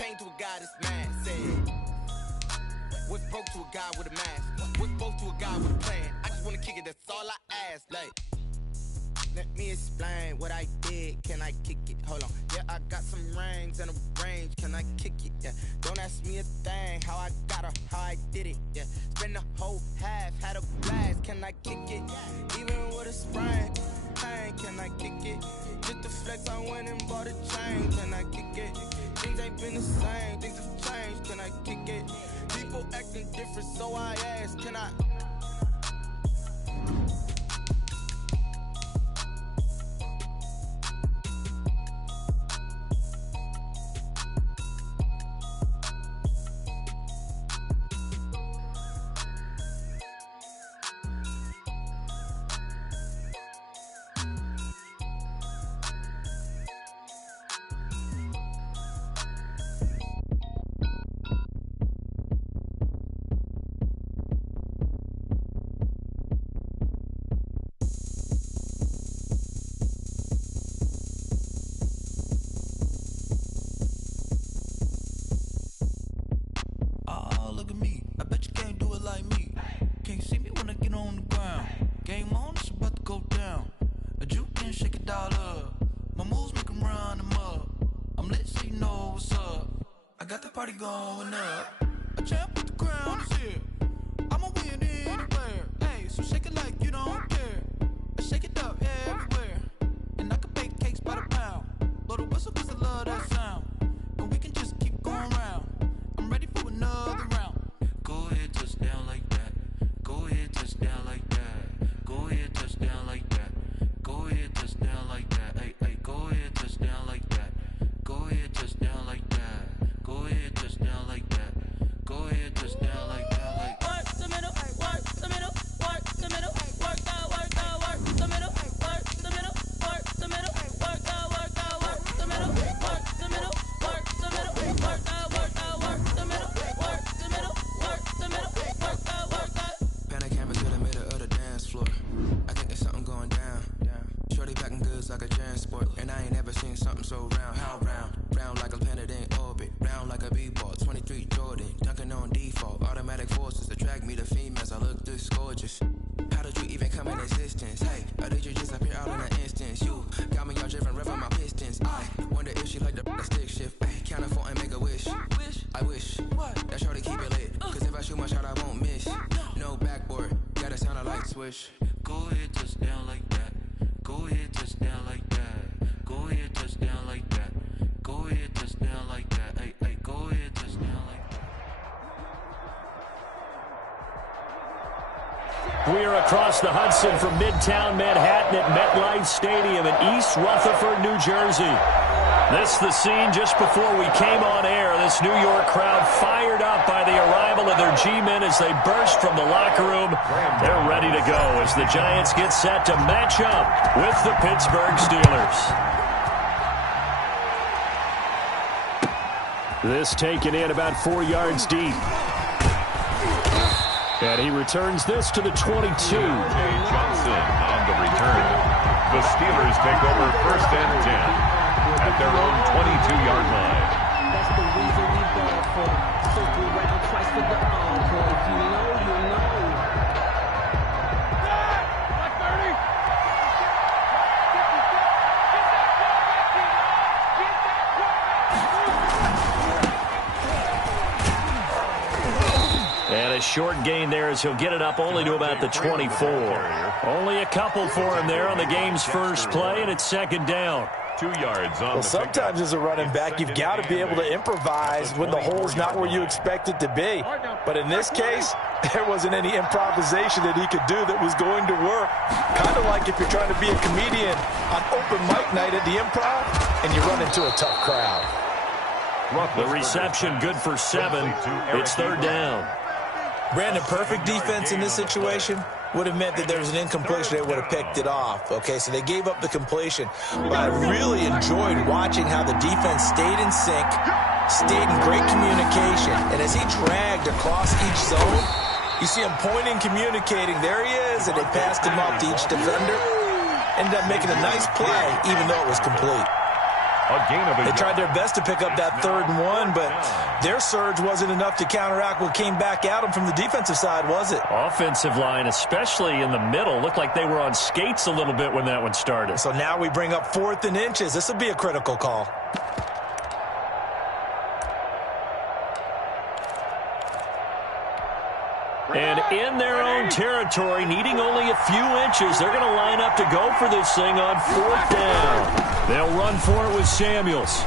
pain to a guy that's mad. Said, what's broke to a guy with a mask? What's broke to a guy with a plan? I just wanna kick it, that's all I ask. Like, let me explain what I did. Can I kick it? Hold on. Yeah, I got some rings and a range. Can I kick it? Yeah. Don't ask me a thing. How I got her, how I did it. Yeah. Spend the whole half, had a blast. Can I kick it? Even with a sprain. Pain, can I kick it? Just to flex, I went and bought a chain. Can I kick it? Things ain't been the same. Things have changed. Can I kick it? People acting different, so I ask. Can I? Going up, a champ with the crown is here. I'ma win anywhere. Hey, so shake it like you don't care. Shake it up everywhere. And I can bake cakes by the pound. Blow the whistle 'cause I love that sound. And we can just keep going round. I'm ready for another round. Go ahead, touch down like that. Go ahead, touch down like that. Go ahead, touch down like that. Go ahead, touch down like that. Hey, hey, go ahead, touch down like that. Go ahead, touch down like that. Go ahead, touch down like that. Go ahead, touch down like that. Like work the middle, work the middle, work the middle, work the middle, work the middle, work the middle, work the middle, work the middle, work the middle, work the middle, work the middle, work the middle, work the. Panic camera to the middle of the dance floor. I think there's something going down. Shorty packing goods like a transport, and I ain't never seen something so round. How round? Round like a planet in orbit, round like a b-ball. 23 Jordan, dunking on default. Automatic forces attract me to females. I look this gorgeous. How did you even come in existence? Hey, or did you just appear out in an instance? You got me all driven, revving my pistons. I wonder if she like the stick shift. Hey, count it 4 and make a wish. I wish that shorty keep it lit. 'Cause if I shoot my shot, I won't miss. No backboard, gotta sound a light switch. Go ahead, touch down like that. Go ahead, touch down like that. Go ahead, touch down like that. Go ahead, touch down like that. Hey, hey, go ahead, touch down like that. We are across the Hudson from Midtown Manhattan at MetLife Stadium in East Rutherford, New Jersey. This is the scene just before we came on air. This New York crowd fired up by the arrival of their G-men as they burst from the locker room. They're ready to go as the Giants get set to match up with the Pittsburgh Steelers. This taken in about 4 yards deep. And he returns this to the 22. Jay Johnson on the return. The Steelers take over 1st and 10 at their own 22-yard line. That's the reason we ball for. Circle around twice for the encore. If you know, you know. And a short gain there as he'll get it up only to about the 24. Only a couple for him there on the game's first play, and it's 2nd down. 2 yards on well, sometimes as a running back, you've got to be able to improvise when the hole's not where you expect it to be. But in this case, there wasn't any improvisation that he could do that was going to work. Kind of like if you're trying to be a comedian on open mic night at the Improv and you run into a tough crowd. The reception good for 7. It's 3rd down. Brandon, perfect defense in this situation would have meant that there was an incompletion. They would have picked it off. Okay, so they gave up the completion. But I really enjoyed watching how the defense stayed in sync, stayed in great communication. And as he dragged across each zone, you see him pointing, communicating. There he is, and they passed him up to each defender. Ended up making a nice play, even though it was complete. A gain of a They tried yard. their best to pick up that 3rd and 1, but their surge wasn't enough to counteract what came back at them from the defensive side, was it? Offensive line, especially in the middle, looked like they were on skates a little bit when that one started. So now we bring up 4th and inches. This will be a critical call. And in their own territory, needing only a few inches, they're going to line up to go for this thing on 4th down. They'll run for it with Samuels.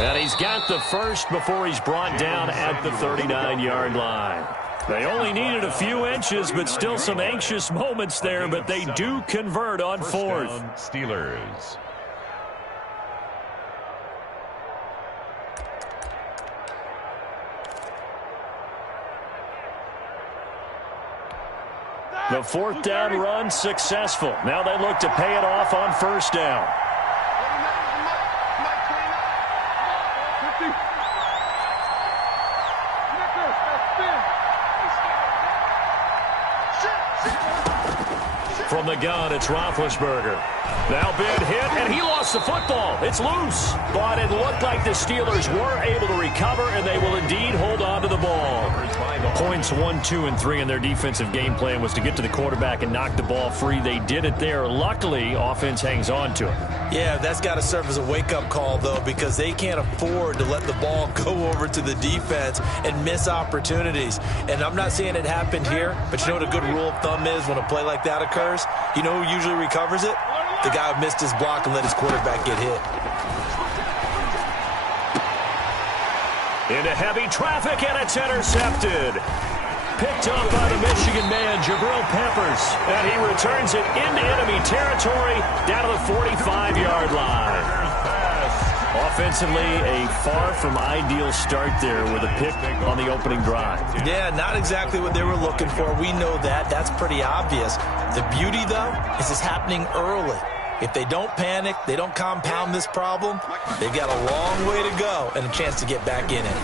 And he's got the first before he's brought down at the 39-yard line. They only needed a few inches, but still some anxious moments there, but they do convert on 4th. Down, Steelers. The 4th down run successful. Now they look to pay it off on 1st down. From the gun, it's Roethlisberger. Now big hit, and he lost the football. It's loose. But it looked like the Steelers were able to recover, and they will indeed hold on to the ball. Points 1, 2, and 3 in their defensive game plan was to get to the quarterback and knock the ball free. They did it there. Luckily, offense hangs on to it. Yeah, that's got to serve as a wake-up call, though, because they can't afford to let the ball go over to the defense and miss opportunities. And I'm not saying it happened here, but you know what a good rule of thumb is when a play like that occurs? You know who usually recovers it? The guy who missed his block and let his quarterback get hit. Into heavy traffic, and it's intercepted. Picked up by the Michigan man, Jabril Peppers. And he returns it into enemy territory down to the 45-yard line. Offensively, a far from ideal start there with a pick on the opening drive. Yeah, not exactly what they were looking for. We know that. That's pretty obvious. The beauty, though, is it's happening early. If they don't panic, they don't compound this problem, they've got a long way to go and a chance to get back in it.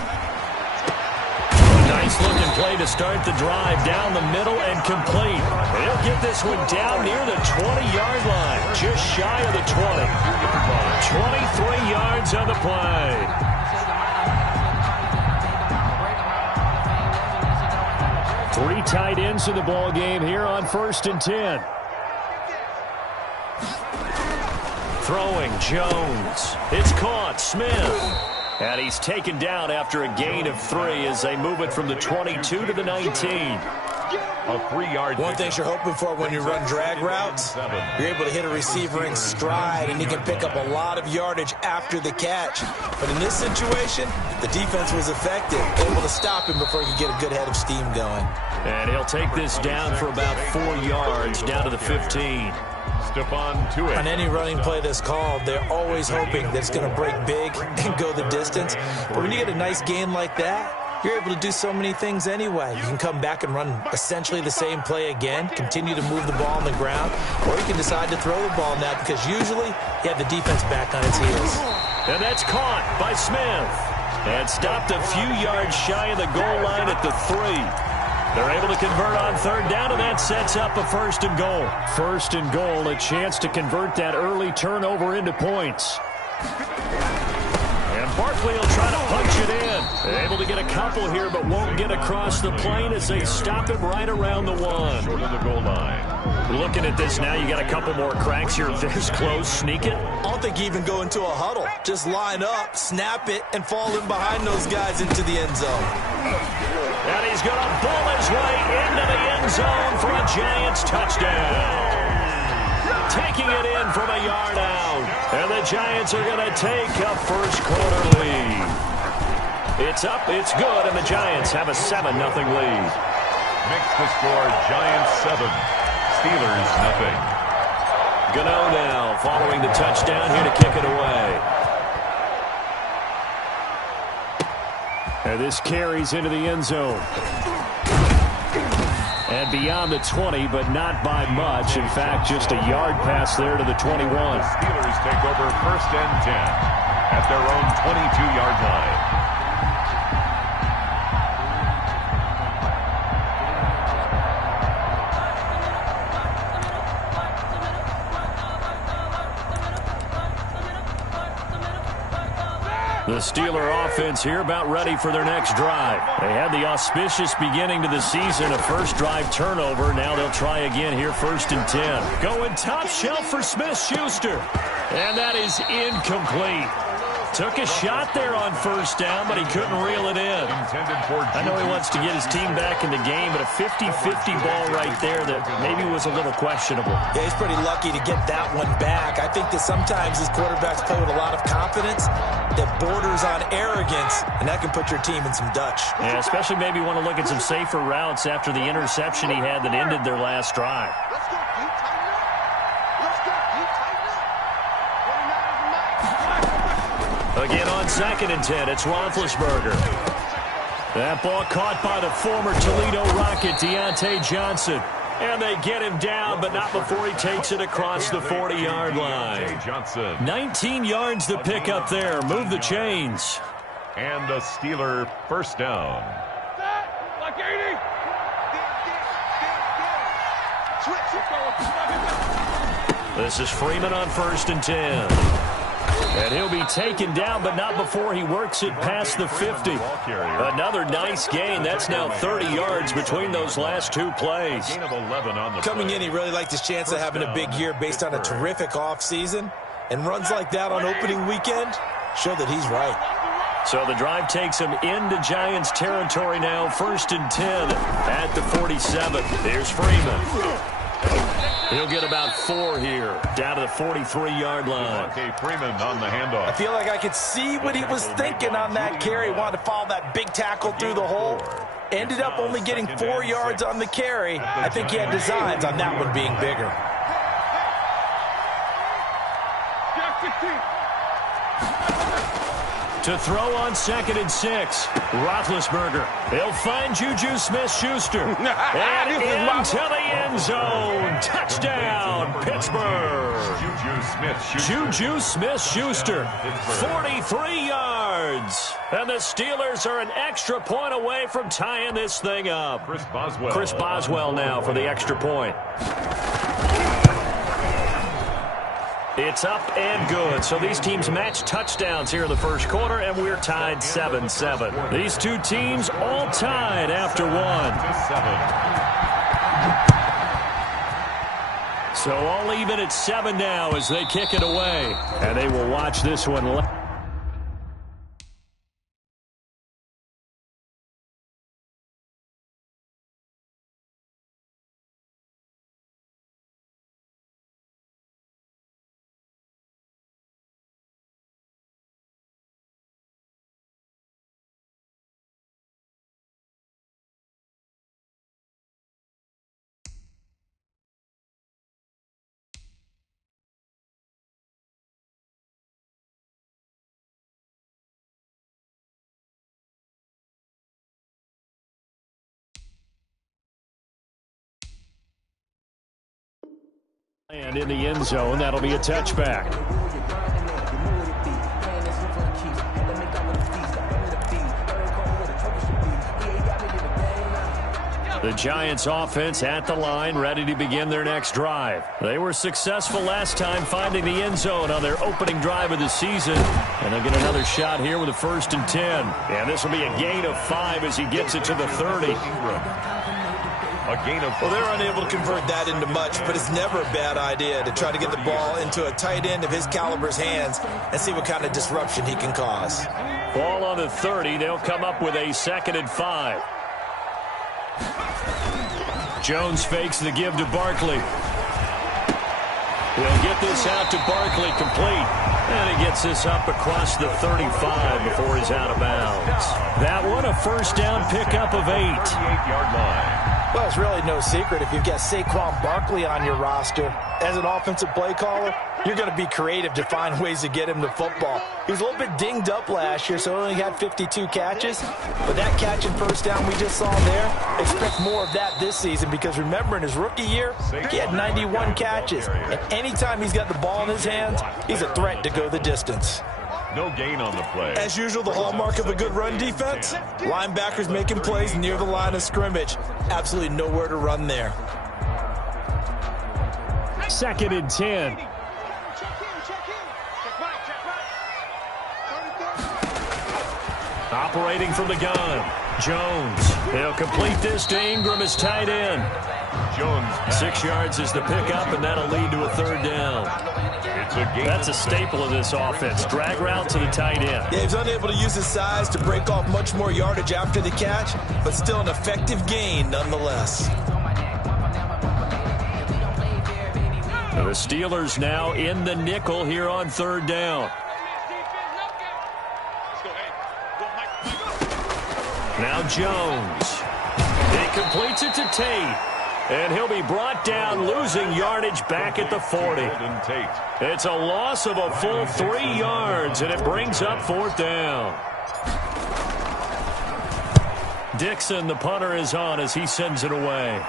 Nice looking play to start the drive down the middle and complete. They'll get this one down near the 20-yard line, just shy of the 20. 23 yards on the play. Three tight ends in the ball game here on 1st and 10. Throwing Jones. It's caught. Smith. And he's taken down after a gain of 3 as they move it from the 22 to the 19. A 3-yard. One thing you're hoping for when you run drag routes, you're able to hit a receiver in stride, and he can pick up a lot of yardage after the catch. But in this situation, the defense was effective, able to stop him before he could get a good head of steam going. And he'll take this down for about 4 yards, down to the 15. Stephon Tuitt. On any running play that's called, they're always hoping that it's going to break big and go the distance. But when you get a nice gain like that, you're able to do so many things anyway. You can come back and run essentially the same play again, continue to move the ball on the ground, or you can decide to throw the ball now because usually you have the defense back on its heels. And that's caught by Smith. And stopped a few yards shy of the goal line at the 3. They're able to convert on 3rd down, and that sets up a 1st and goal. 1st and goal, a chance to convert that early turnover into points. And Barkley will try to punch it in. Able to get a couple here, but won't get across the plane as they stop him right around the 1. Short of the goal line. Looking at this now, you got a couple more cracks here. This close, sneak it. I don't think you even go into a huddle. Just line up, snap it, and fall in behind those guys into the end zone. And he's going to bull his way into the end zone for a Giants touchdown. Taking it in from a yard out. And the Giants are going to take a first-quarter lead. It's up, it's good, and the Giants have a 7-0 lead. Makes the score Giants 7, Steelers nothing. Gano now following the touchdown here to kick it away. And this carries into the end zone. And beyond the 20, but not by much. In fact, just a yard pass there to the 21. Steelers take over 1st and 10 at their own 22-yard line. The Steeler offense here about ready for their next drive. They had the auspicious beginning to the season, a first drive turnover. Now they'll try again here, 1st and 10. Going top shelf for Smith-Schuster. And that is incomplete. Took a shot there on 1st down, but he couldn't reel it in. I know he wants to get his team back in the game, but a 50-50 ball right there that maybe was a little questionable. Yeah, he's pretty lucky to get that one back. I think that sometimes these quarterbacks play with a lot of confidence that borders on arrogance, and that can put your team in some Dutch. Yeah, especially maybe want to look at some safer routes after the interception he had that ended their last drive. Again on 2nd and 10, it's Roethlisberger. That ball caught by the former Toledo Rocket, Deontay Johnson. And they get him down, but not before he takes it across the 40-yard line. 19 yards to pick up there. Move the chains. And a Steeler first down. This is Freeman on 1st and 10. And he'll be taken down, but not before he works it past the 50. Another nice gain. That's now 30 yards between those last two plays. Coming in, he really liked his chance of having a big year based on a terrific offseason. And runs like that on opening weekend show that he's right. So the drive takes him into Giants territory now. 1st and 10 at the 47. Here's Freeman. He'll get about 4 here, down to the 43-yard line. Okay, Freeman on the handoff. I feel like I could see what he was thinking on that carry. Wanted to follow that big tackle through the hole. Ended up only getting 4 yards on the carry. I think he had designs on that one being bigger. To throw on 2nd and 6, Roethlisberger. He'll find Juju Smith-Schuster. And into the end zone. Touchdown, Pittsburgh. Juju Smith-Schuster, 43 yards. And the Steelers are an extra point away from tying this thing up. Chris Boswell now for the extra point. It's up and good. So these teams match touchdowns here in the first quarter, and we're tied 7-7. These two teams all tied after one. So all even at 7 now as they kick it away. And they will watch this one. And in the end zone, that'll be a touchback. The Giants offense at the line, ready to begin their next drive. They were successful last time finding the end zone on their opening drive of the season. And they'll get another shot here with a 1st and 10. And this will be a gain of 5 as he gets it to the 30. Well, they're unable to convert that into much, but it's never a bad idea to try to get the ball into a tight end of his caliber's hands and see what kind of disruption he can cause. Ball on the 30. They'll come up with a 2nd and 5. Jones fakes the give to Barkley. He'll get this out to Barkley complete. And he gets this up across the 35 before he's out of bounds. That one, a first down pickup of 8. 38-yard line. Well, it's really no secret if you've got Saquon Barkley on your roster. As an offensive play caller, you're going to be creative to find ways to get him the football. He was a little bit dinged up last year, so he only had 52 catches. But that catch and first down we just saw there, expect more of that this season because remember, in his rookie year, he had 91 catches. And anytime he's got the ball in his hands, he's a threat to go the distance. No gain on the play. As usual, the hallmark of a good run defense, linebackers making plays near the line of scrimmage. Absolutely nowhere to run there. 2nd and 10. Operating from the gun. Jones. He'll complete this to Ingram as tight end. Jones. 6 yards is the pickup, and that'll lead to a third down. It's a gain. That's a staple of this offense. Drag route to the tight end. Yeah, he's unable to use his size to break off much more yardage after the catch, but still an effective gain nonetheless. The Steelers now in the nickel here on third down. Now Jones. He completes it to Tate. And he'll be brought down, losing yardage back at the 40. It's a loss of a full 3 yards, and it brings up fourth down. Dixon, the punter, is on as he sends it away.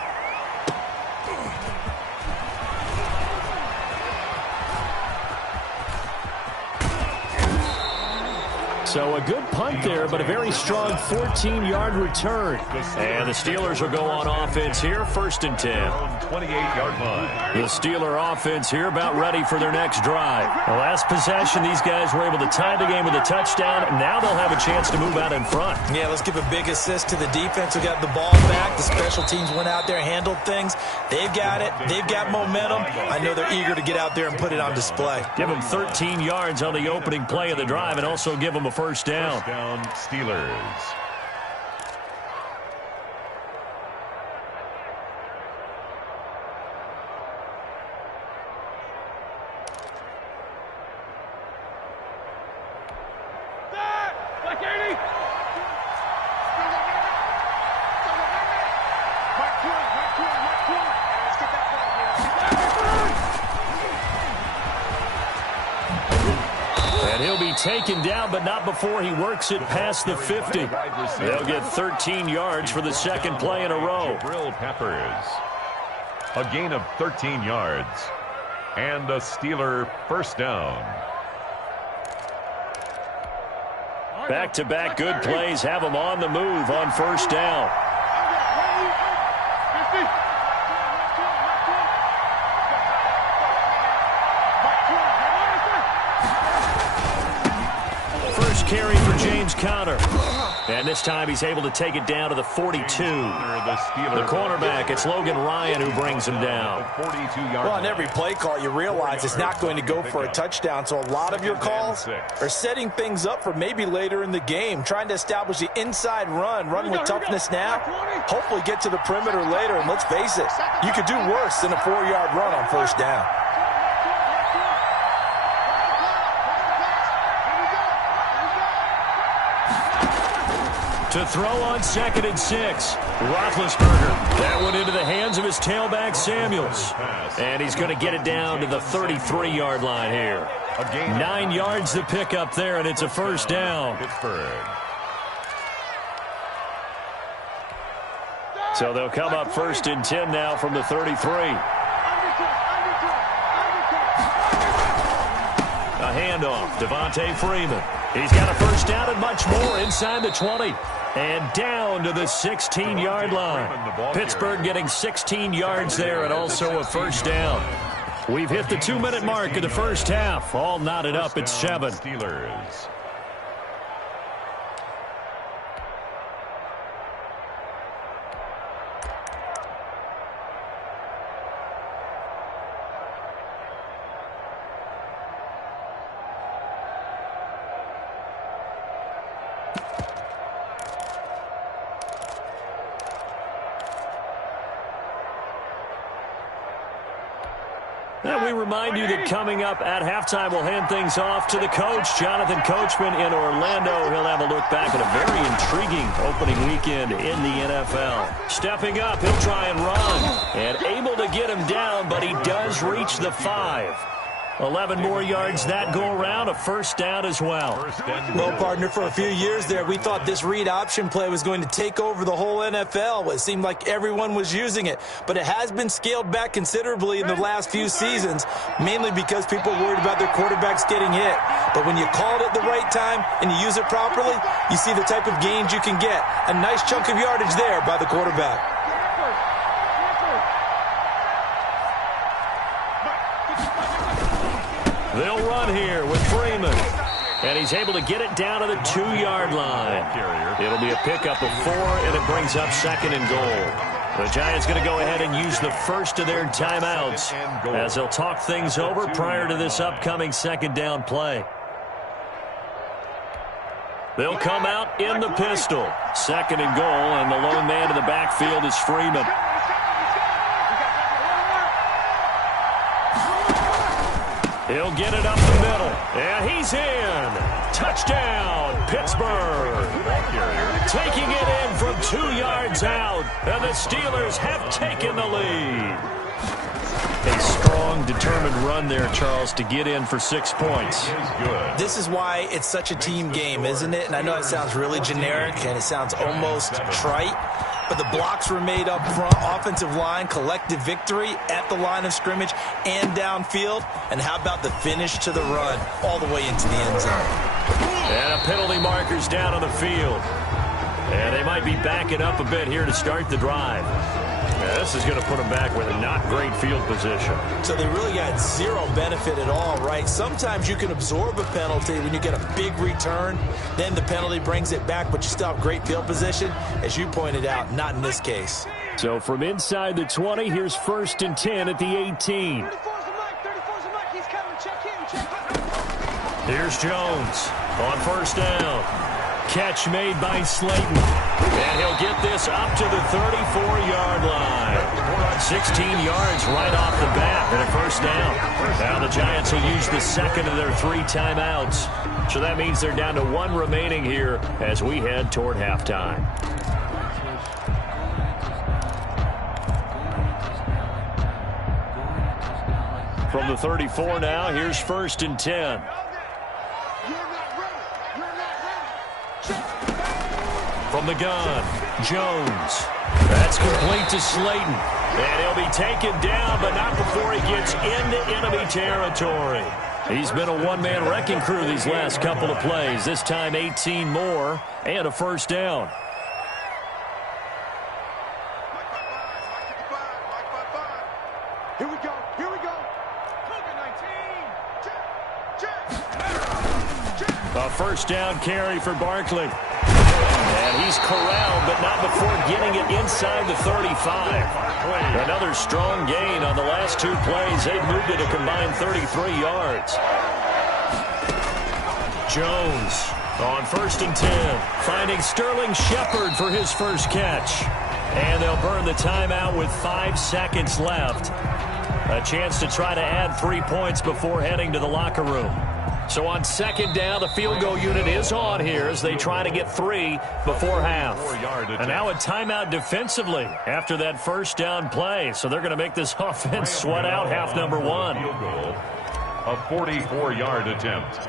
So a good punt there, but a very strong 14-yard return. And the Steelers will go on offense here, 1st and 10. 28-yard line. The Steeler offense here about ready for their next drive. The last possession, these guys were able to tie the game with a touchdown. Now they'll have a chance to move out in front. Yeah, let's give a big assist to the defense who got the ball back. The special teams went out there, handled things. They've got it. They've got momentum. I know they're eager to get out there and put it on display. Give them 13 yards on the opening play of the drive and also give them a first down. First down, Steelers. Taken down, but not before he works it past the 50. They'll get 13 yards for the second play in a row. Jabril Peppers. A gain of 13 yards. And a Steeler first down. Back-to-back good plays have them on the move on first down. Carry for James Conner. And this time he's able to take it down to the 42. The cornerback, it's Logan Ryan who brings him down. Well, on every play call, you realize it's not going to go for a touchdown. So a lot of your calls are setting things up for maybe later in the game, trying to establish the inside run with toughness now, hopefully get to the perimeter later. And let's face it, you could do worse than a 4-yard run on first down. To throw on 2nd and 6. Roethlisberger. That one into the hands of his tailback, Samuels. And he's going to get it down to the 33-yard line here. 9 yards to pick up there, and it's a first down. Pittsburgh. So they'll come up 1st and 10 now from the 33. A handoff, Devontae Freeman. He's got a first down and much more inside the 20. And down to the 16-yard line. Pittsburgh getting 16 yards there and also a first down. We've hit the 2-minute mark of the first half. All knotted up at 7. Steelers. We remind you that coming up at halftime, we'll hand things off to the coach, Jonathan Coachman in Orlando. He'll have a look back at a very intriguing opening weekend in the NFL. Stepping up, he'll try and run. And able to get him down, but he does reach the 5. 11 more yards that go around, a first down as well. Well, partner, for a few years there, we thought this read option play was going to take over the whole NFL. It seemed like everyone was using it, but it has been scaled back considerably in the last few seasons, mainly because people are worried about their quarterbacks getting hit. But when you call it at the right time and you use it properly, you see the type of gains you can get. A nice chunk of yardage there by the quarterback. They'll run here with Freeman. And he's able to get it down to the 2-yard line. It'll be a pickup of 4, and it brings up 2nd and goal. The Giants going to go ahead and use the first of their timeouts as they'll talk things over prior to this upcoming 2nd down play. They'll come out in the pistol. 2nd and goal, and the lone man in the backfield is Freeman. He'll get it up the middle, and he's in. Touchdown, Pittsburgh. Taking it in from 2 yards out, and the Steelers have taken the lead. A strong, determined run there, Charles, to get in for 6 points. This is why it's such a team game, isn't it? And I know it sounds really generic, and it sounds almost trite, but the blocks were made up front, offensive line, collective victory at the line of scrimmage and downfield. And how about the finish to the run all the way into the end zone? And a penalty marker's down on the field. And they might be backing up a bit here to start the drive. Yeah, this is going to put them back with a not great field position. So they really got zero benefit at all, right? Sometimes you can absorb a penalty when you get a big return. Then the penalty brings it back, but you still have great field position. As you pointed out, not in this case. So from inside the 20, here's 1st and 10 at the 18. Here's Jones on 1st down. Catch made by Slayton. And he'll get this up to the 34-yard line. 16 yards right off the bat and a 1st down. Now the Giants will use the 2nd of their 3 timeouts. So that means they're down to 1 remaining here as we head toward halftime. From the 34 now, here's 1st and 10. From the gun, Jones. That's complete to Slayton. And he'll be taken down, but not before he gets into enemy territory. He's been a one-man wrecking crew these last couple of plays. This time 18 more and a 1st down. Here we go. Here we go. A 1st down carry for Barkley. And he's corralled, but not before getting it inside the 35. Another strong gain on the last 2 plays. They've moved it a combined 33 yards. Jones on 1st and 10, finding Sterling Shepard for his first catch. And they'll burn the timeout with 5 seconds left. A chance to try to add 3 points before heading to the locker room. So on 2nd down, the field goal unit is on here as they try to get 3 before half. And now a timeout defensively after that 1st down play. So they're going to make this offense sweat out half number 1. A 44-yard attempt.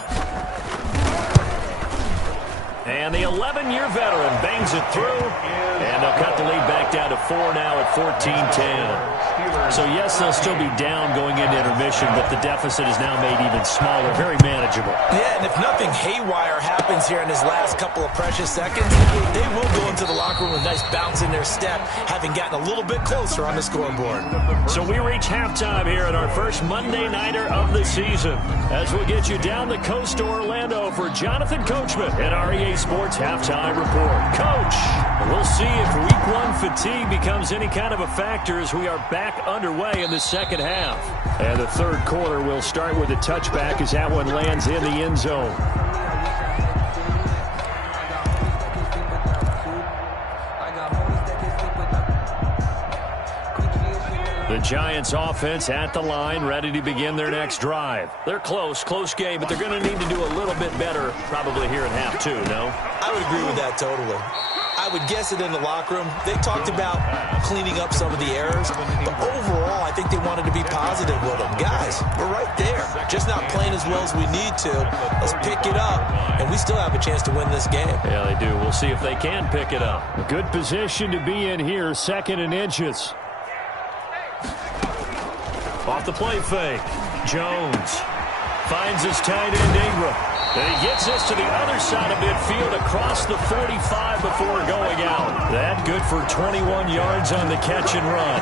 And the 11-year veteran bangs it through. And they'll cut the lead back down to 4 now at 14-10. So, yes, they'll still be down going into intermission, but the deficit is now made even smaller, very manageable. Yeah, and if nothing haywire happens here in his last couple of precious seconds, they will go into the locker room with a nice bounce in their step, having gotten a little bit closer on the scoreboard. So we reach halftime here in our first Monday Nighter of the season, as we'll get you down the coast to Orlando for Jonathan Coachman and our EA Sports Halftime Report. Coach, we'll see if Week 1 fatigue becomes any kind of a factor as we are back underway in the 2nd half. And the 3rd quarter will start with a touchback as that one lands in the end zone. The Giants offense at the line, ready to begin their next drive. They're close game, but they're going to need to do a little bit better probably here in half 2, no? I would agree with that totally. I would guess it in the locker room. They talked about cleaning up some of the errors, but overall, I think they wanted to be positive with them. Guys, we're right there. Just not playing as well as we need to. Let's pick it up, and we still have a chance to win this game. Yeah, they do. We'll see if they can pick it up. A good position to be in here, 2nd and inches. Off the play fake, Jones finds his tight end Ingram. And he gets this to the other side of midfield across the 45 before going out. That good for 21 yards on the catch and run.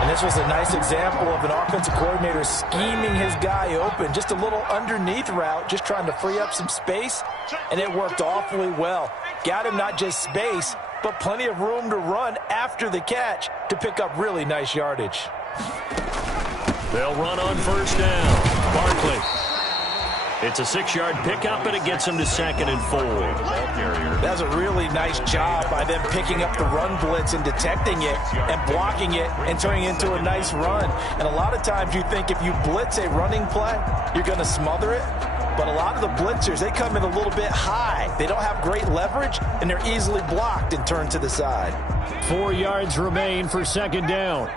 And this was a nice example of an offensive coordinator scheming his guy open. Just a little underneath route, just trying to free up some space, and it worked awfully well. Got him not just space, but plenty of room to run after the catch to pick up really nice yardage. They'll run on first down. Barkley. It's a 6-yard pickup, and it gets him to 2nd and 4. That's a really nice job by them picking up the run blitz and detecting it and blocking it and turning it into a nice run. And a lot of times you think if you blitz a running play, you're going to smother it. But a lot of the blitzers, they come in a little bit high. They don't have great leverage, and they're easily blocked and turned to the side. 4 yards remain for 2nd down.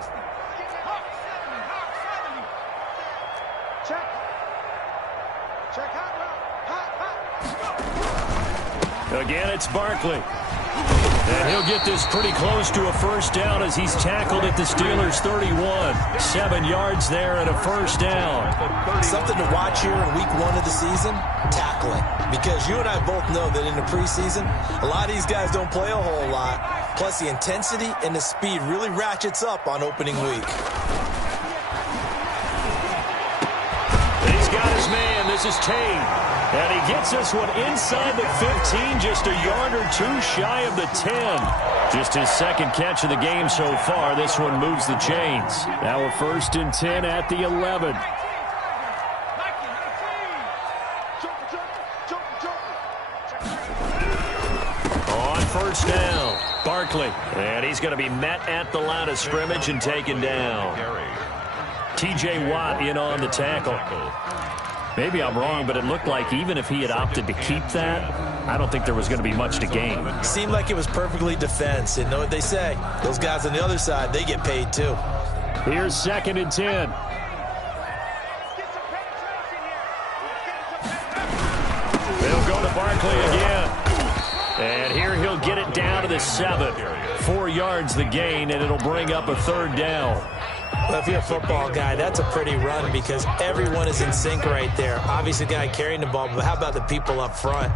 Again, it's Barkley. And he'll get this pretty close to a first down as he's tackled at the Steelers' 31. 7 yards there and a first down. Something to watch here in week 1 of the season, tackling. Because you and I both know that in the preseason, a lot of these guys don't play a whole lot. Plus, the intensity and the speed really ratchets up on opening week. He's got his man. This is Tate. And he gets this one inside the 15, just a yard or two shy of the 10. Just his 2nd catch of the game so far. This one moves the chains. Now a 1st and 10 at the 11. On first down, Barkley. And he's going to be met at the line of scrimmage and taken down. T.J. Watt in on the tackle. Maybe I'm wrong, but it looked like even if he had opted to keep that, I don't think there was going to be much to gain. Seemed like it was perfectly defense. And know what they say? Those guys on the other side, they get paid too. Here's 2nd and 10. They'll go to Barkley again. And here he'll get it down to the 7. 4 yards the gain, and it'll bring up a 3rd down. Well, if you're a football guy, that's a pretty run because everyone is in sync right there. Obviously, the guy carrying the ball, but how about the people up front?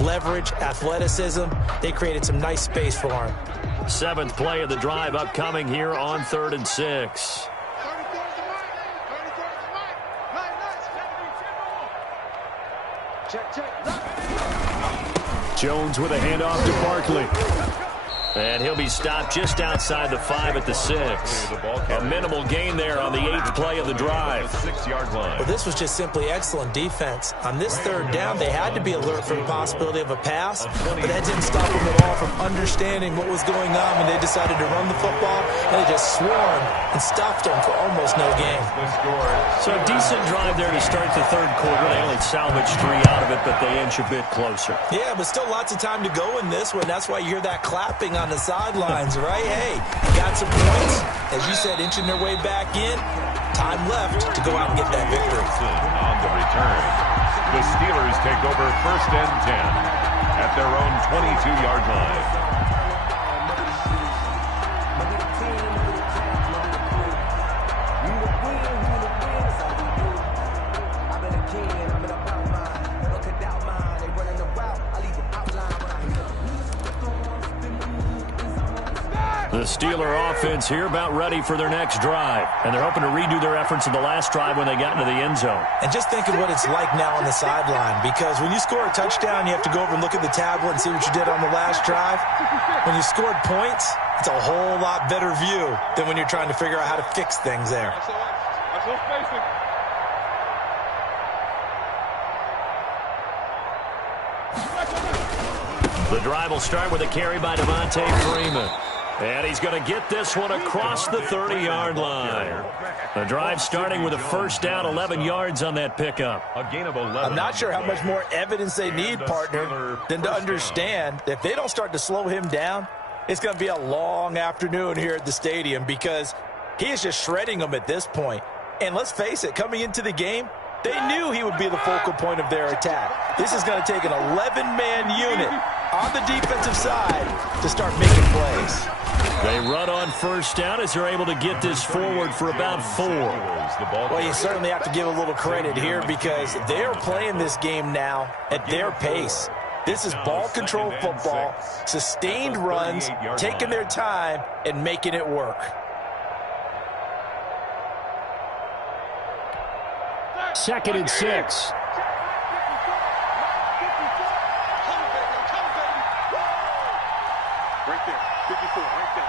Leverage, athleticism, they created some nice space for him. 7th play of the drive upcoming here on 3rd and 6. Jones with a handoff to Barkley. And he'll be stopped just outside the 5 at the 6. A minimal gain there on the 8th play of the drive. 6-yard line. Well, this was just simply excellent defense. On this 3rd down, they had to be alert for the possibility of a pass, but that didn't stop them at all from understanding what was going on when they decided to run the football, and they just swarmed and stopped them for almost no gain. So a decent drive there to start the 3rd quarter. They only salvaged 3 out of it, but they inch a bit closer. Yeah, but still lots of time to go in this one. That's why you hear that clapping on the sidelines, right? Hey, got some points. As you said, inching their way back in. Time left to go out and get that victory. On the return, the Steelers take over 1st and 10 at their own 22-yard line. The Steeler offense here about ready for their next drive. And they're hoping to redo their efforts in the last drive when they got into the end zone. And just think of what it's like now on the sideline, because when you score a touchdown, you have to go over and look at the tablet and see what you did on the last drive. When you scored points, it's a whole lot better view than when you're trying to figure out how to fix things there. The drive will start with a carry by Devontae Freeman. And he's going to get this one across the 30-yard line. The drive starting with a 1st down, 11 yards on that pickup. A gain of 11. I'm not sure how much more evidence they need, partner, than to understand that if they don't start to slow him down, it's going to be a long afternoon here at the stadium because he is just shredding them at this point. And let's face it, coming into the game, they knew he would be the focal point of their attack. This is going to take an 11-man unit on the defensive side to start making plays. They run on 1st down as they're able to get this forward for about 4. Well, you certainly have to give a little credit here because they are playing this game now at their pace. This is ball control football, sustained runs, taking their time, and making it work. 2nd and 6. Right there, 54, right there.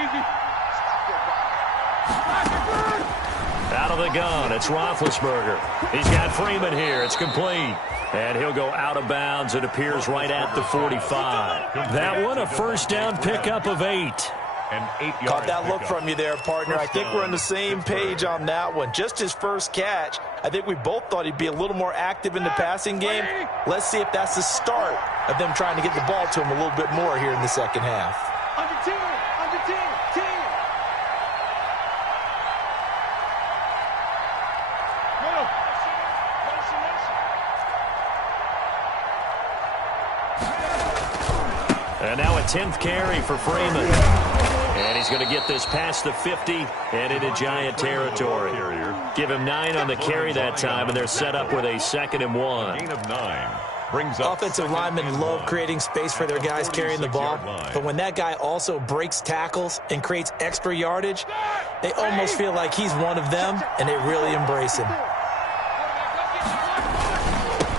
Easy. Out of the gun, it's Roethlisberger. He's got Freeman here. It's complete. And he'll go out of bounds. It appears right at the 45. That one, a first down pickup of 8. An 8-yard Caught that look from you there, partner. I think we're on the same page on that one. Just his first catch. I think we both thought he'd be a little more active in the passing game. Let's see if that's the start of them trying to get the ball to him a little bit more here in the second half. Under 10. And now a 10th carry for Freeman. And he's going to get this past the 50 and into Giant territory. Give him 9 on the carry that time, and they're set up with a 2nd and 1. Gain of 9. Brings up Offensive linemen love creating space for their guys carrying the ball, but when that guy also breaks tackles and creates extra yardage, they almost feel like he's one of them, and they really embrace him.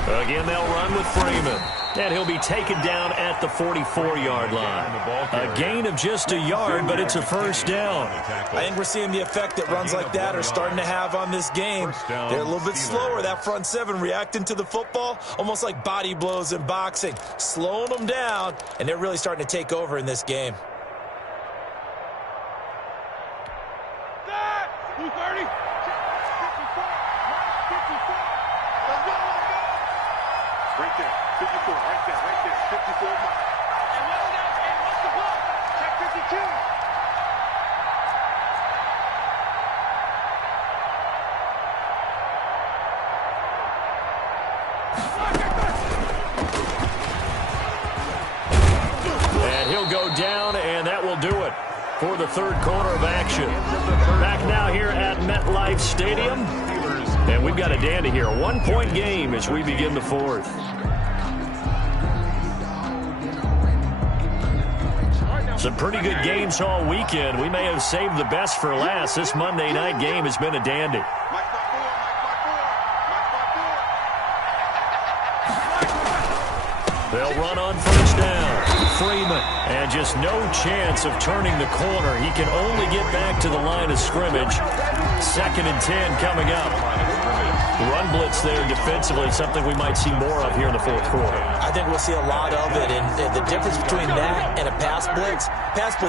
Again, they'll run with Freeman. And he'll be taken down at the 44-yard line. A gain of just a yard, but it's a first down. I think we're seeing the effect that runs like that are starting to have on this game. They're a little bit slower, that front seven, reacting to the football, almost like body blows in boxing, slowing them down, and they're really starting to take over in this game. Right there, 54, right there, 54 miles. And what's the ball? Check 52. And he'll go down, and that will do it for the third quarter of action. Back now here at MetLife Stadium. And we've got a dandy here. A 1-point game as we begin the fourth. Some pretty good games all weekend. We may have saved the best for last. This Monday night game has been a dandy. They'll run on first down. Freeman, and just no chance of turning the corner. He can only get back to the line of scrimmage. 2nd and 10 coming up. Run blitz there defensively, something we might see more of here in the fourth quarter. I think we'll see a lot of it, and the difference between that and a pass blitz,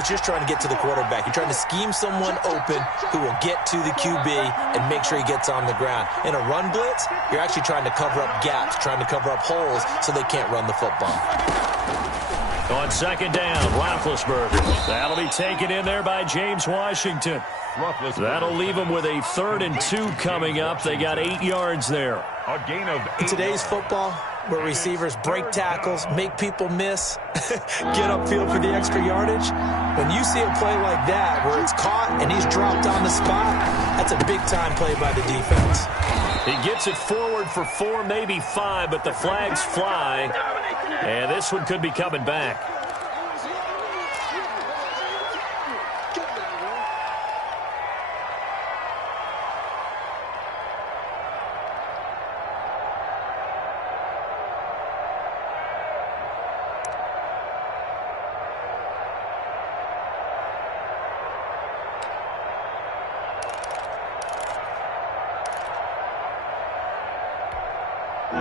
you're trying to get to the quarterback. You're trying to scheme someone open who will get to the QB and make sure he gets on the ground. In a run blitz, you're actually trying to cover up gaps, trying to cover up holes so they can't run the football. On 2nd down, Roethlisberger. That'll be taken in there by James Washington. That'll leave them with a 3rd and 2 coming up. They got 8 yards there. a gain of 8. In today's football, where receivers break tackles, make people miss, get upfield for the extra yardage, when you see a play like that where it's caught and he's dropped on the spot, that's a big-time play by the defense. He gets it forward for 4, maybe 5, but the flags fly, and this one could be coming back.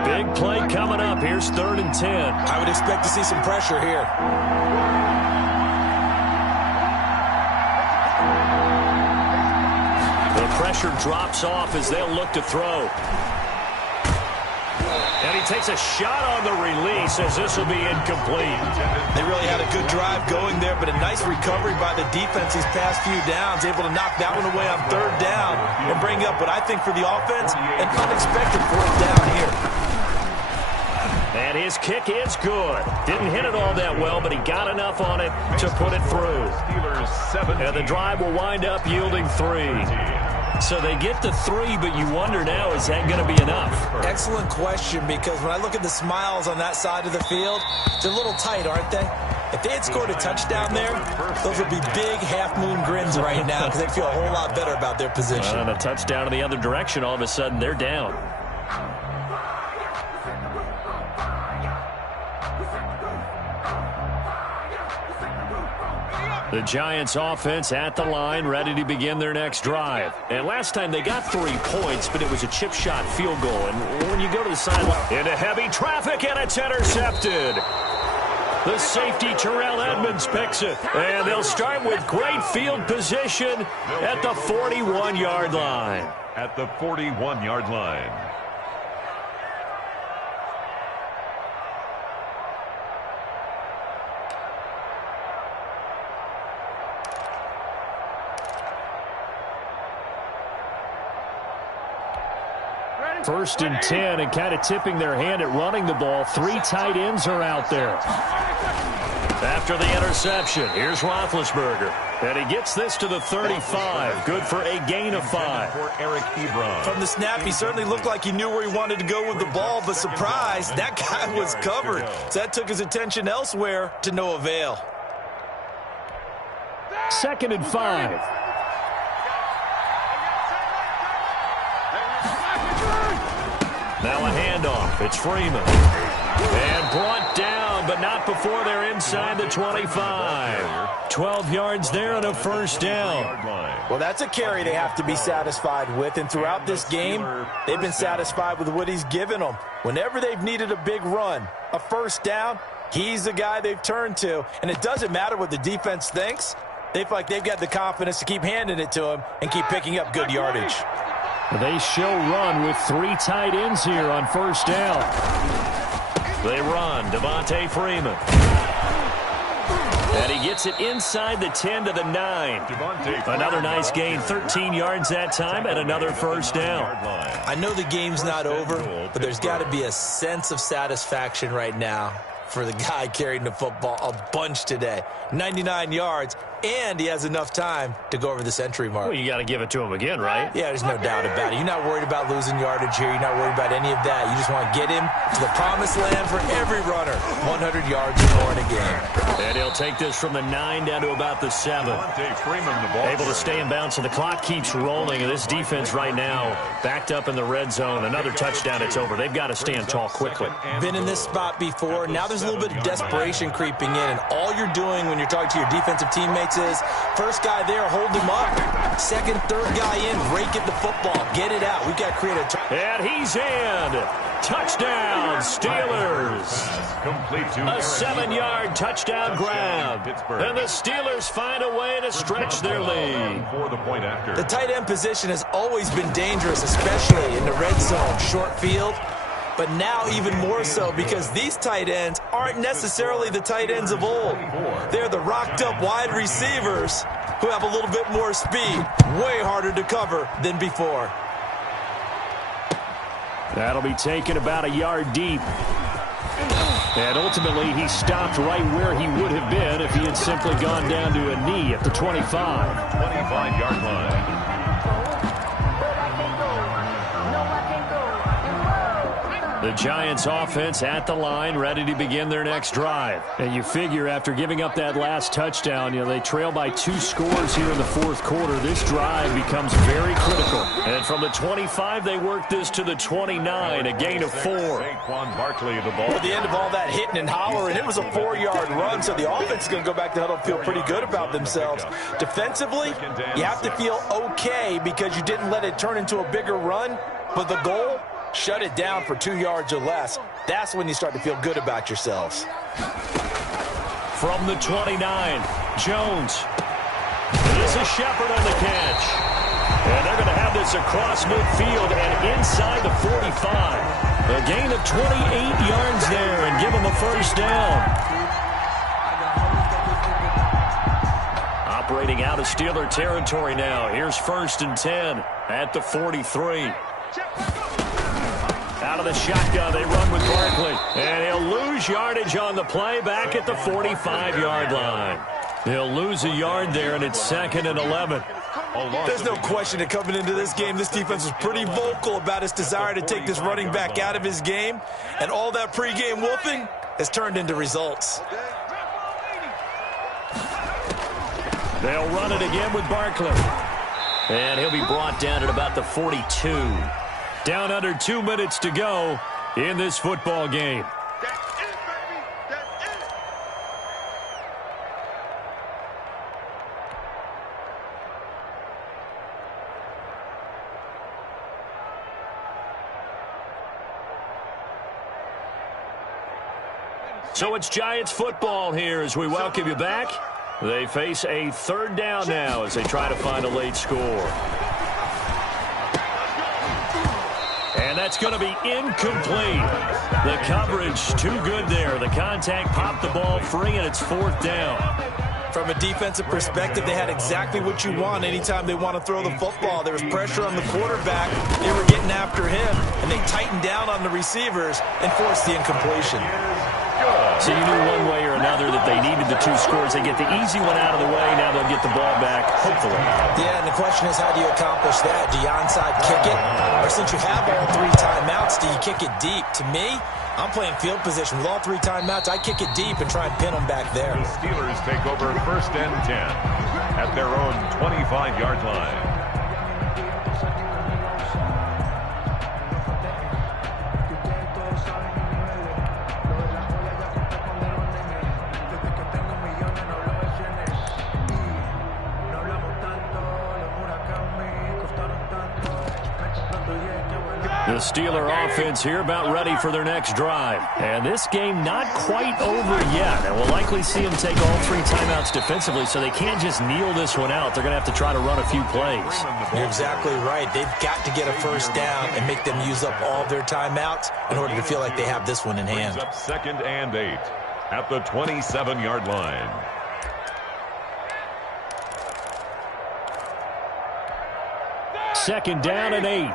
Big play coming up. Here's 3rd and 10. I would expect to see some pressure here. The pressure drops off as they'll look to throw. And he takes a shot on the release as this will be incomplete. They really had a good drive going there, but a nice recovery by the defense these past few downs, able to knock that one away on 3rd down and bring up what I think for the offense, an unexpected 4th down here. And his kick is good. Didn't hit it all that well, but he got enough on it to put it through. And the drive will wind up yielding 3. So they get to 3, but you wonder now, is that going to be enough? Excellent question, because when I look at the smiles on that side of the field, they're a little tight, aren't they? If they had scored a touchdown there, those would be big half-moon grins right now because they'd feel a whole lot better about their position. And a touchdown in the other direction, all of a sudden they're down. The Giants offense at the line, ready to begin their next drive. And last time they got 3 points, but it was a chip shot field goal. And when you go to the sideline, into heavy traffic, and it's intercepted. The safety, Terrell Edmonds, picks it. And they'll start with great field position at the 41-yard line. At the 41-yard line. First and 10, and kind of tipping their hand at running the ball. 3 tight ends are out there. After the interception, here's Roethlisberger. And he gets this to the 35. Good for a gain of 5. For Eric Ebron. From the snap, he certainly looked like he knew where he wanted to go with the ball, but surprise, that guy was covered. So that took his attention elsewhere to no avail. 2nd and 5. Now a handoff. It's Freeman. And brought down, but not before they're inside the 25. 12 yards there and a first down. Well, that's a carry they have to be satisfied with. And throughout this game, they've been satisfied with what he's given them. Whenever they've needed a big run, a first down, he's the guy they've turned to. And it doesn't matter what the defense thinks. They feel like they've got the confidence to keep handing it to him and keep picking up good yardage. They show run with 3 tight ends here on first down. They run. Devontae Freeman. And he gets it inside the 10 to the 9. Another nice gain. 13 yards that time and another first down. I know the game's not over, but there's got to be a sense of satisfaction right now for the guy carrying the football a bunch today. 99 yards. And he has enough time to go over the century mark. Well, you got to give it to him again, right? Yeah, there's no doubt about it. You're not worried about losing yardage here. You're not worried about any of that. You just want to get him to the promised land for every runner. 100 yards or more in a game. And he'll take this from the 9 down to about the 7. Able to stay in bounds, so the clock keeps rolling. And this defense right now backed up in the red zone. Another touchdown, it's over. They've got to stand tall quickly. Been in this spot before. Now there's a little bit of desperation creeping in. And all you're doing when you're talking to your defensive teammates is first guy there, hold him up. Second, third guy in, rake at the football. Get it out. We've got to create a... And he's in. Touchdown, Steelers. Complete to a 7-yard touchdown grab. And the Steelers find a way to stretch their lead. For the point after. The tight end position has always been dangerous, especially in the red zone, short field. But now even more so because these tight ends aren't necessarily the tight ends of old. They're the rocked-up wide receivers who have a little bit more speed. Way harder to cover than before. That'll be taken about a yard deep. And ultimately, he stopped right where he would have been if he had simply gone down to a knee at the 25. 25-yard line. The Giants offense at the line, ready to begin their next drive. And you figure after giving up that last touchdown, they trail by 2 scores here in the fourth quarter. This drive becomes very critical. And from the 25, they work this to the 29, a gain of 4. Saquon Barkley, the ball. At the end of all that hitting and hollering, it was a 4-yard run, so the offense is going to go back to huddle and feel pretty good about themselves. Defensively, you have to feel okay because you didn't let it turn into a bigger run, but the goal, shut it down for 2 yards or less. That's when you start to feel good about yourselves. From the 29, Jones. This is Shepard on the catch. And they're going to have this across midfield and inside the 45. A gain of 28 yards there and give them a first down. Operating out of Steeler territory now. Here's 1st and 10 at the 43. Out of the shotgun, they run with Barkley. And he'll lose yardage on the play back at the 45-yard line. They'll lose a yard there, and it's 2nd and 11. There's no question that coming into this game, this defense was pretty vocal about its desire to take this running back out of his game. And all that pregame whooping has turned into results. They'll run it again with Barkley. And he'll be brought down at about the 42. Down under 2 minutes to go in this football game. That's it, baby. That's it. So it's Giants football here as we welcome you back. They face a third down now as they try to find a late score. And that's going to be incomplete. The coverage too good there. The contact popped the ball free, and it's fourth down. From a defensive perspective, they had exactly what you want anytime they want to throw the football. There was pressure on the quarterback. They were getting after him, and they tightened down on the receivers and forced the incompletion. So you knew one way or another that they needed the 2 scores. They get the easy one out of the way. Now they'll get the ball back, hopefully. Yeah, and the question is, how do you accomplish that? Do you onside kick it? Or since you have all 3 timeouts, do you kick it deep? To me, I'm playing field position. With all 3 timeouts, I kick it deep and try and pin them back there. The Steelers take over first and 10 at their own 25-yard line. The Steeler offense here about ready for their next drive. And this game not quite over yet. And we'll likely see them take all 3 timeouts defensively, so they can't just kneel this one out. They're going to have to try to run a few plays. You're exactly right. They've got to get a first down and make them use up all their timeouts in order to feel like they have this one in hand. Up second and 8 at the 27-yard line. Second down and 8.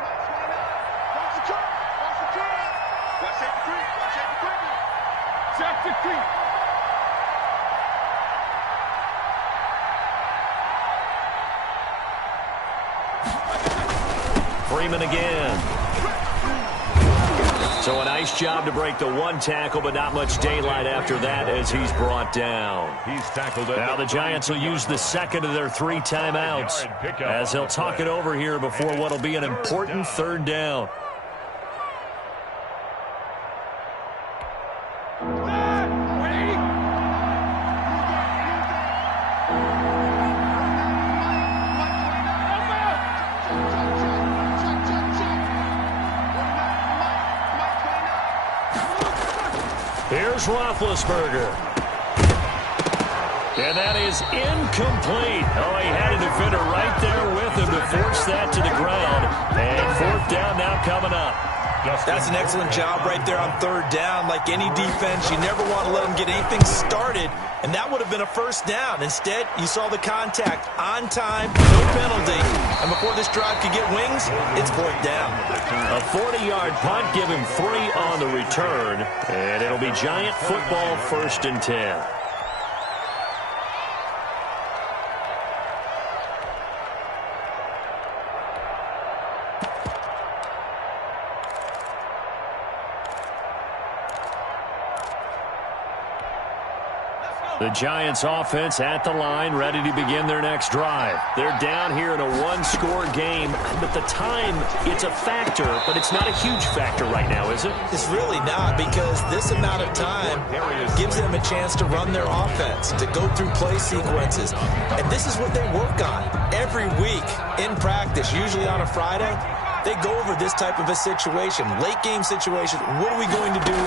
Freeman again. So a nice job to break the 1 tackle, but not much daylight after that as he's brought down. He's tackled. Now the Giants will use the second of their 3 timeouts as they'll talk it over here before what will be an important third down. Here's Roethlisberger. And that is incomplete. Oh, he had a defender right there with him to force that to the ground. And fourth down now coming up. That's an excellent job right there on third down. Like any defense, you never want to let them get anything started, and that would have been a first down. Instead, you saw the contact on time, no penalty. And before this drive could get wings, it's fourth down. A 40-yard punt, give him 3 on the return, and it'll be Giant football first and 10. The Giants offense at the line, ready to begin their next drive. They're down here in a 1-score game, but the time, it's a factor, but it's not a huge factor right now, is it? It's really not, because this amount of time gives them a chance to run their offense, to go through play sequences. And this is what they work on every week in practice, usually on a Friday. They go over this type of a situation, late game situation. What are we going to do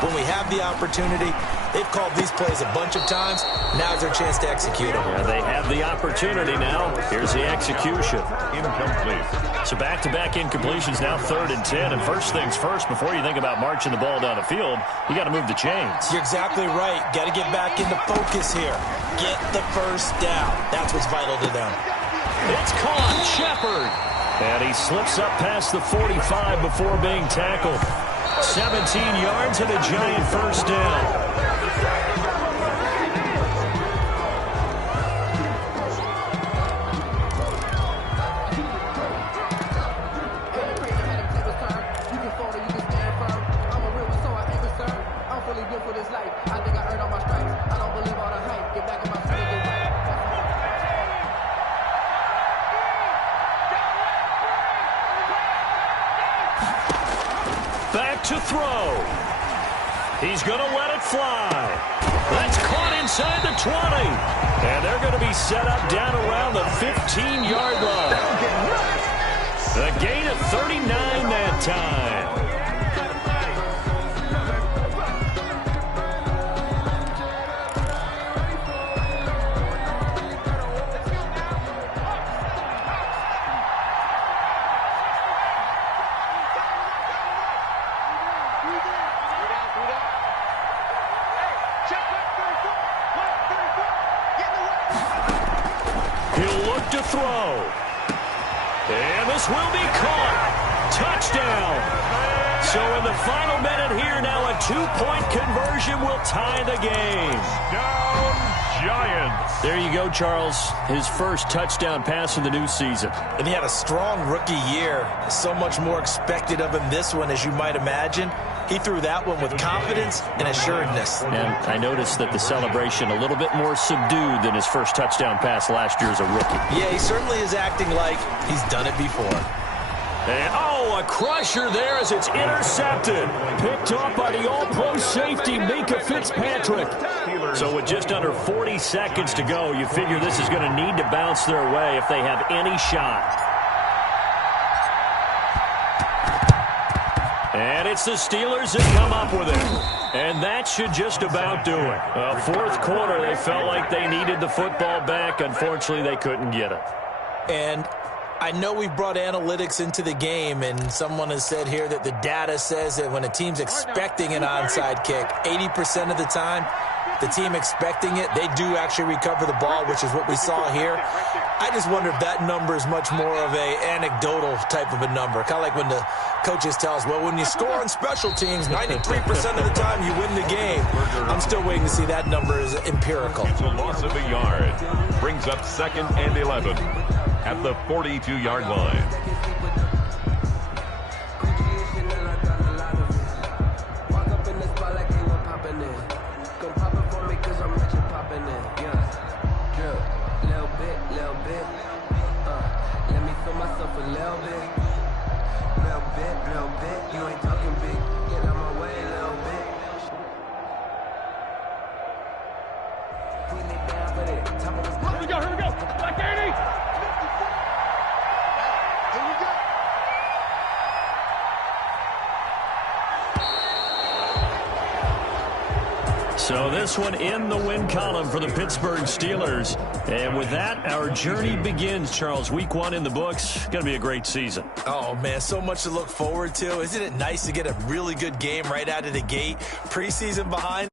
when we have the opportunity? They've called these plays a bunch of times. Now's their chance to execute them. Yeah, they have the opportunity now. Here's the execution. Incomplete. So back-to-back incompletions, now 3rd and 10. And first things first, before you think about marching the ball down the field, you got to move the chains. You're exactly right. Got to get back into focus here. Get the first down. That's what's vital to them. It's caught. Shepard. And he slips up past the 45 before being tackled. 17 yards and a Giant first down. He's going to let it fly. That's caught inside the 20. And they're going to be set up down around the 15-yard line. A gain of 39 that time. To throw. And this will be caught. Touchdown. So in the final minute here now, a 2-point conversion will tie the game. Down Giants. There you go, Charles. His first touchdown pass of the new season. And he had a strong rookie year. So much more expected of him this one, as you might imagine. He threw that one with confidence and assuredness. And I noticed that the celebration a little bit more subdued than his first touchdown pass last year as a rookie. Yeah, he certainly is acting like he's done it before. And, a crusher there as it's intercepted. Picked off by the all-pro safety, Minkah Fitzpatrick. So with just under 40 seconds to go, you figure this is going to need to bounce their way if they have any shot. And it's the Steelers that come up with it. And that should just about do it. Fourth quarter, they felt like they needed the football back. Unfortunately, they couldn't get it. And I know we brought analytics into the game, and someone has said here that the data says that when a team's expecting an onside kick, 80% of the time, the team expecting it, they do actually recover the ball, which is what we saw here. I just wonder if that number is much more of a anecdotal type of a number. Kind of like when the coaches tell us, well, when you score on special teams, 93% of the time you win the game. I'm still waiting to see that number is empirical. It's a loss of a yard. Brings up 2nd and 11 at the 42-yard line. So this one in the win column for the Pittsburgh Steelers. And with that, our journey begins, Charles. Week 1 in the books. Going to be a great season. Oh, man, so much to look forward to. Isn't it nice to get a really good game right out of the gate? Preseason behind